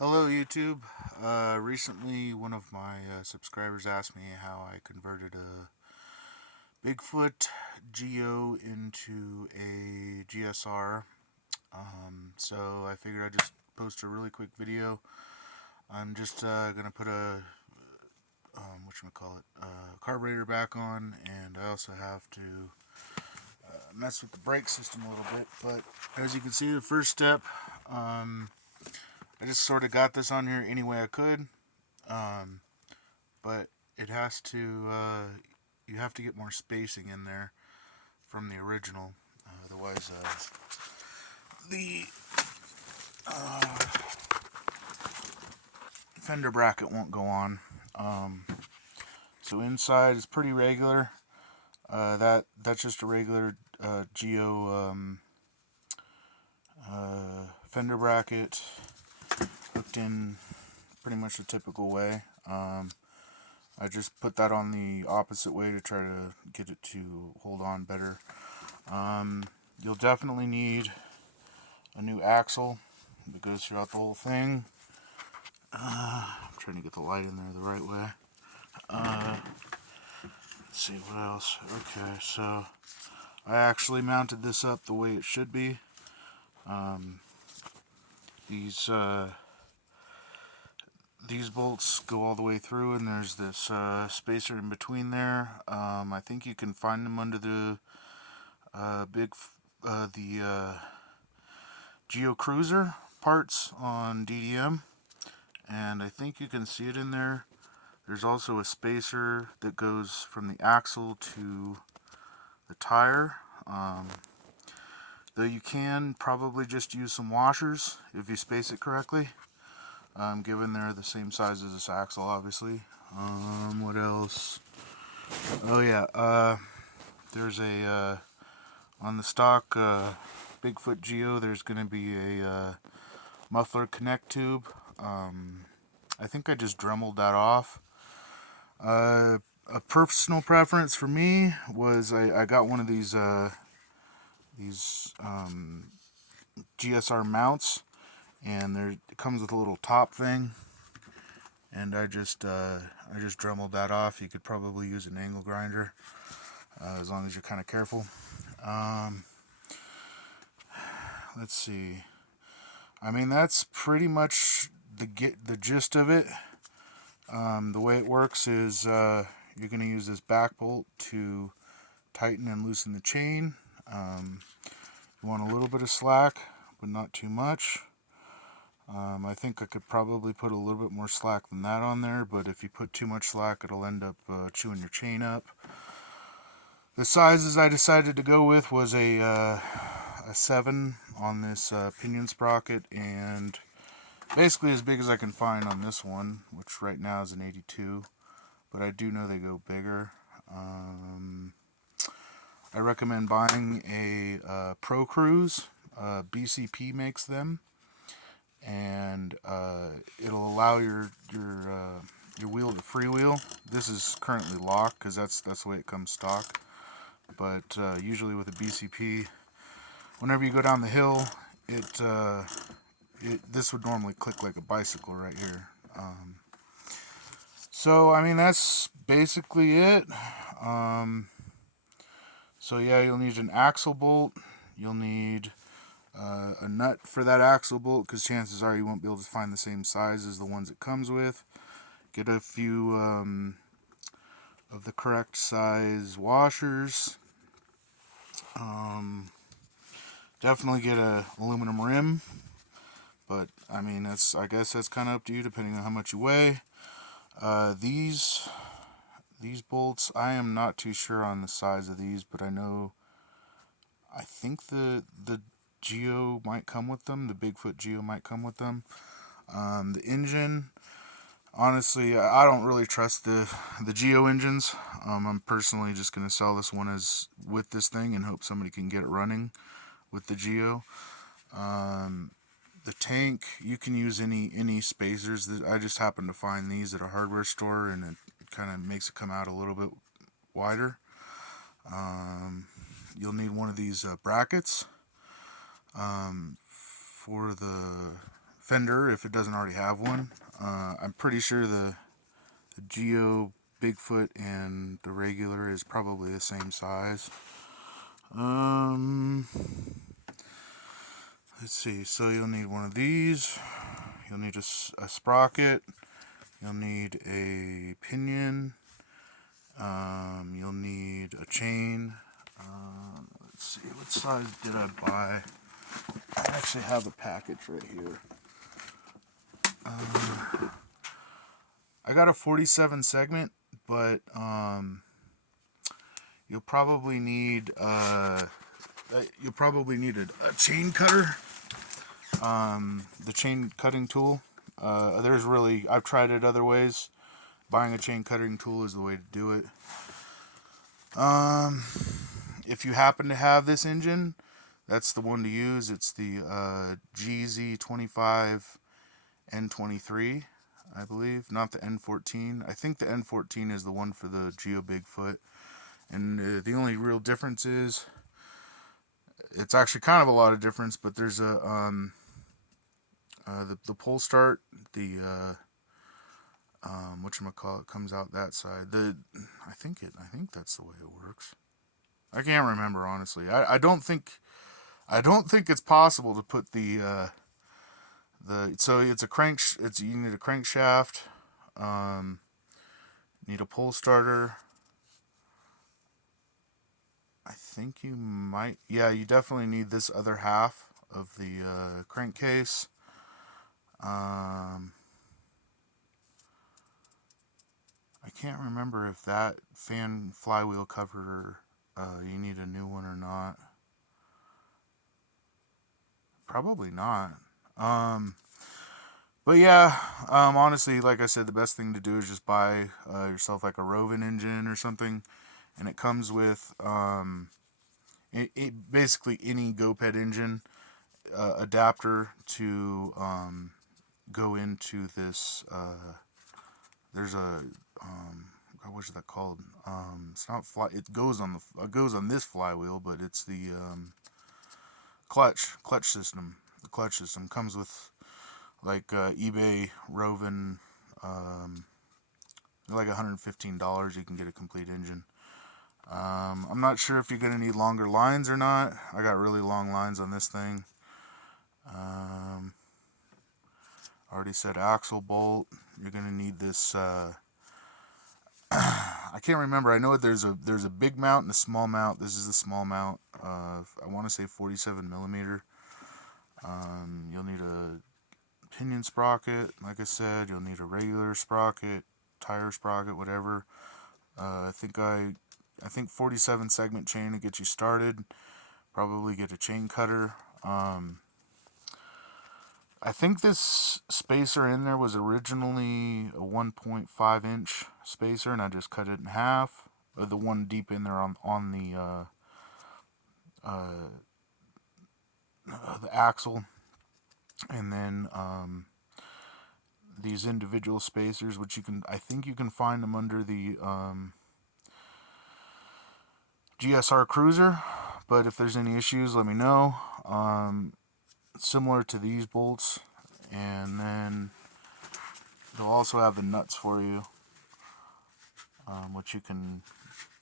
Hello YouTube. Recently one of my subscribers asked me how I converted a Bigfoot Geo into a GSR. So I figured I'd just post a really quick video. I'm just gonna put a carburetor back on, and I also have to mess with the brake system a little bit. But as you can see, the first step, I just sort of got this on here any way I could. Um, but it has to you have to get more spacing in there from the original, otherwise the fender bracket won't go on. So inside is pretty regular. That's just a regular Geo fender bracket hooked in pretty much the typical way. I just put that on the opposite way to try to get it to hold on better. You'll definitely need a new axle that goes throughout the whole thing. I'm trying to get the light in there the right way. Let's see what else. Okay, so I actually mounted this up the way it should be. These these bolts go all the way through, and there's this spacer in between there. I think you can find them under the Geo Cruiser parts on DDM, and I think you can see it in there. There's also a spacer that goes from the axle to the tire. Though you can probably just use some washers if you space it correctly, given they're the same size as this axle, obviously. What else? Oh yeah, there's a on the stock Bigfoot Geo. There's going to be a muffler connect tube. I think I just dremeled that off. A personal preference for me was I got one of these GSR mounts, and it comes with a little top thing, and I just dremeled that off. You could probably use an angle grinder as long as you're kind of careful. Let's see. I mean, that's pretty much the gist of it. The way it works is you're going to use this back bolt to tighten and loosen the chain. You want a little bit of slack, but not too much. I think I could probably put a little bit more slack than that on there, but if you put too much slack, it'll end up chewing your chain up. The sizes I decided to go with was a 7 on this pinion sprocket, and basically as big as I can find on this one, which right now is an 82, but I do know they go bigger. I recommend buying a Pro Cruise. BCP makes them, and it'll allow your wheel to freewheel. This is currently locked because that's the way it comes stock. But usually with a BCP, whenever you go down the hill, this would normally click like a bicycle right here. So I mean, that's basically it. So yeah, you'll need an axle bolt. You'll need a nut for that axle bolt, because chances are you won't be able to find the same size as the ones it comes with. Get a few of the correct size washers. Definitely get a aluminum rim, but I mean, I guess that's kind of up to you depending on how much you weigh. These bolts, I am not too sure on the size of these, but I think the Geo might come with them. The Bigfoot Geo might come with them. The engine, honestly, I don't really trust the Geo engines. I'm personally just going to sell this one as with this thing and hope somebody can get it running with the Geo. The tank, you can use any spacers. I just happened to find these at a hardware store, and it kind of makes it come out a little bit wider. You'll need one of these brackets for the fender if it doesn't already have one. I'm pretty sure the Geo Bigfoot and the regular is probably the same size. Let's see. So you'll need one of these. You'll need a sprocket. You'll need a pinion. You'll need a chain. Let's see. What size did I buy? I actually have a package right here. I got a 47 segment, but you'll probably need a chain cutter. The chain cutting tool. I've tried it other ways. Buying a chain cutting tool is the way to do it. If you happen to have this engine, that's the one to use. It's the GZ25 N23, I believe, not the N14. I think the N14 is the one for the Geo Bigfoot. And the only real difference is, it's actually kind of a lot of difference, but there's the pull start, the whatchamacallit comes out that side. I think that's the way it works. I can't remember, honestly. I don't think it's possible to put so it's a you need a crankshaft, need a pull starter. I think you definitely need this other half of the crankcase. I can't remember if that fan flywheel cover, you need a new one or not. Probably not. But yeah, honestly, like I said, the best thing to do is just buy yourself like a Rovan engine or something, and it comes with basically any Goped engine adapter to go into this. There's a what is that called? It's not fly. It goes on this flywheel, but it's the clutch system. The clutch system comes with like eBay Rovan, like $115. You can get a complete engine. I'm not sure if you're gonna need longer lines or not. I got really long lines on this thing. Already said axle bolt. You're gonna need this. I can't remember. I know there's a big mount and a small mount. This is the small mount. I want to say 47 millimeter. You'll need a pinion sprocket. Like I said, you'll need a regular sprocket, tire sprocket, whatever. I think 47 segment chain to get you started. Probably get a chain cutter. I think this spacer in there was originally a 1.5 inch spacer, and I just cut it in half. The one deep in there on the axle, and then these individual spacers, which I think you can find them under the GSR Cruiser. But if there's any issues, let me know. Similar to these bolts, and then they'll also have the nuts for you, which you can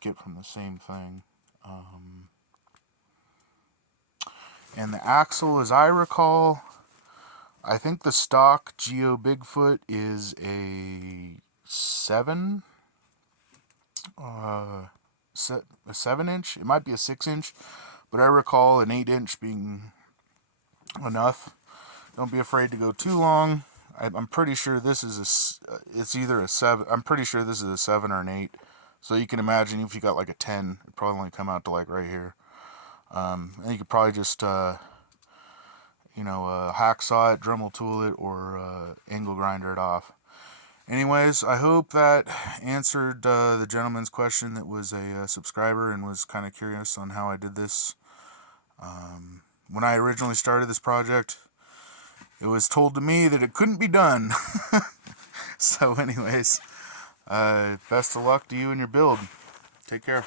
get from the same thing. And the axle, as I recall, I think the stock Geo Bigfoot is a 7 inch. It might be a 6 inch, but I recall an 8 inch being enough. Don't be afraid to go too long. I'm pretty sure this is it's either a 7. I'm pretty sure this is a 7 or an 8. So you can imagine if you got like a 10, it'd probably only come out to like right here. And you could probably just hacksaw it, Dremel tool it, or angle grinder it off. Anyways, I hope that answered the gentleman's question that was a subscriber and was kind of curious on how I did this. When I originally started this project, it was told to me that it couldn't be done. So anyways, best of luck to you and your build. Take care.